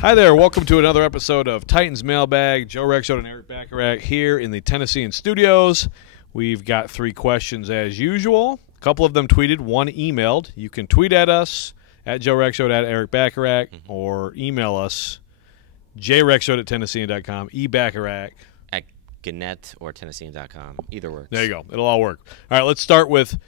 Hi there, welcome to another episode of Titans Mailbag. Joe Rexrode and Erik Bacharach here in the Tennessean studios. We've got 3 questions as usual. A couple of them tweeted, one emailed. You can tweet at us at Joe Rexrode at Erik Bacharach or email us jrexrode at tennessean.com, ebacharach at Gannett or tennessean.com. Either works. There you go. It'll all work. All right, let's start with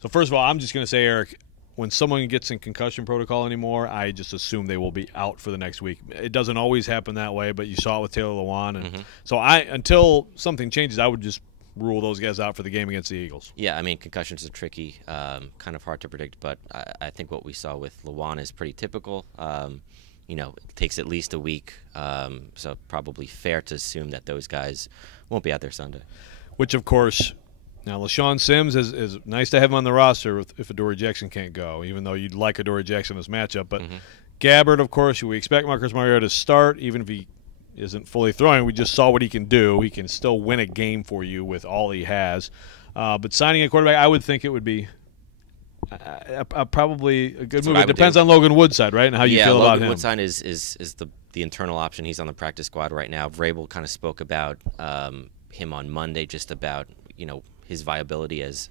So first of all, I'm just going to say, Erik, when someone gets in concussion protocol anymore, I just assume they will be out for the next week. It doesn't always happen that way, but you saw it with Taylor Lewan. And so until something changes, I would just rule those guys out for the game against the Eagles. Yeah, I mean, concussions are tricky, kind of hard to predict, but I think what we saw with Lewan is pretty typical. It takes at least a week, so probably fair to assume that those guys won't be out there Sunday. Which, of course, now LaShawn Sims is nice to have him on the roster if Adoree Jackson can't go, even though you'd like Adoree Jackson in this matchup. But Gabbard, of course, we expect Marcus Mariota to start, even if he isn't fully throwing. We just saw what he can do. He can still win a game for you with all he has. But signing a quarterback, I would think it would be probably a good move. It depends on Logan Woodside, right, and how you feel about him. Logan Woodside is the internal option. He's on the practice squad right now. Vrabel kind of spoke about him on Monday, just about his viability as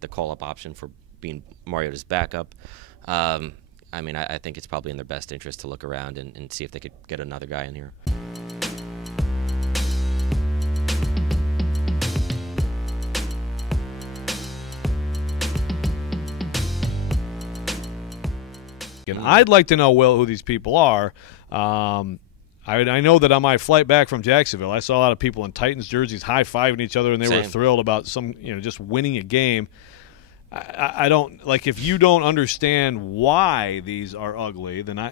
the call-up option for being Mariota's backup. I think it's probably in their best interest to look around and see if they could get another guy in here. And I'd like to know, Will, who these people are. I know that on my flight back from Jacksonville, I saw a lot of people in Titans jerseys high-fiving each other, and they were thrilled about just winning a game. I don't like, if you don't understand why these are ugly, then I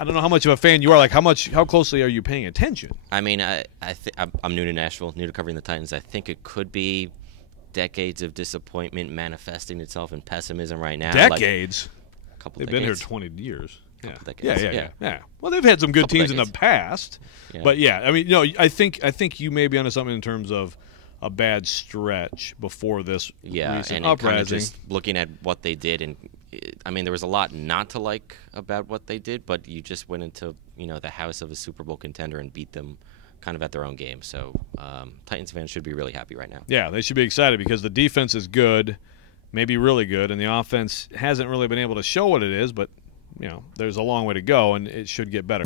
don't know how much of a fan you are. Like, how closely are you paying attention? I mean, I'm new to Nashville, new to covering the Titans. I think it could be decades of disappointment manifesting itself in pessimism right now. Decades? A couple They've decades. been here 20 years. Yeah. Well, they've had some good teams in the past, but I think you may be onto something in terms of a bad stretch before this recent uprising. Kind of just looking at what they did, and there was a lot not to like about what they did, but you just went into the house of a Super Bowl contender and beat them kind of at their own game. So Titans fans should be really happy right now. Yeah, they should be excited because the defense is good, maybe really good, and the offense hasn't really been able to show what it is, but there's a long way to go, and it should get better.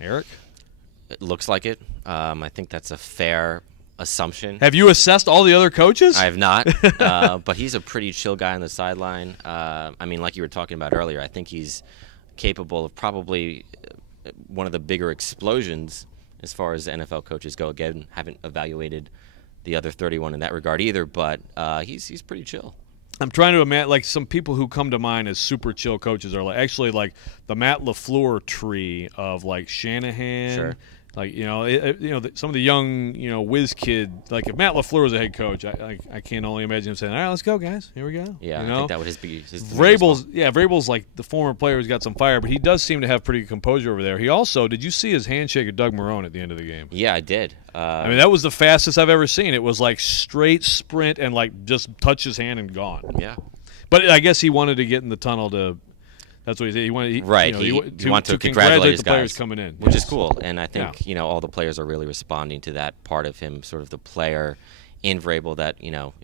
Erik? It looks like it. I think that's a fair assumption. Have you assessed all the other coaches? I have not, but he's a pretty chill guy on the sideline. Like you were talking about earlier, I think he's capable of probably one of the bigger explosions as far as NFL coaches go. Again, haven't evaluated the other 31 in that regard either, but he's pretty chill. I'm trying to imagine, like, some people who come to mind as super chill coaches are actually the Matt LaFleur tree of Shanahan. Sure. Some of the young, whiz kid. Like, if Matt LaFleur was a head coach, I can't only imagine him saying, "All right, let's go, guys. Here we go." Yeah, I think that would be his Vrabel's like the former player who's got some fire, but he does seem to have pretty good composure over there. He also, did you see his handshake with Doug Marrone at the end of the game? Yeah, I did. That was the fastest I've ever seen. It was like straight sprint and just touch his hand and gone. Yeah. But I guess he wanted to get in the tunnel to. That's what he said. He wanted, he wanted to congratulate his the players coming in, which is cool. And I think all the players are really responding to that part of him, sort of the player in Vrabel that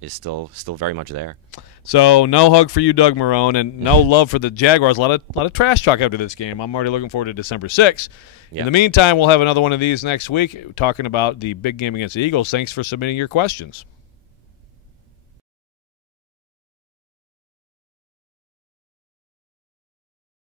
is still very much there. So no hug for you, Doug Marrone, and no love for the Jaguars. A lot of trash talk after this game. I'm already looking forward to December 6th. Yep. In the meantime, we'll have another one of these next week talking about the big game against the Eagles. Thanks for submitting your questions.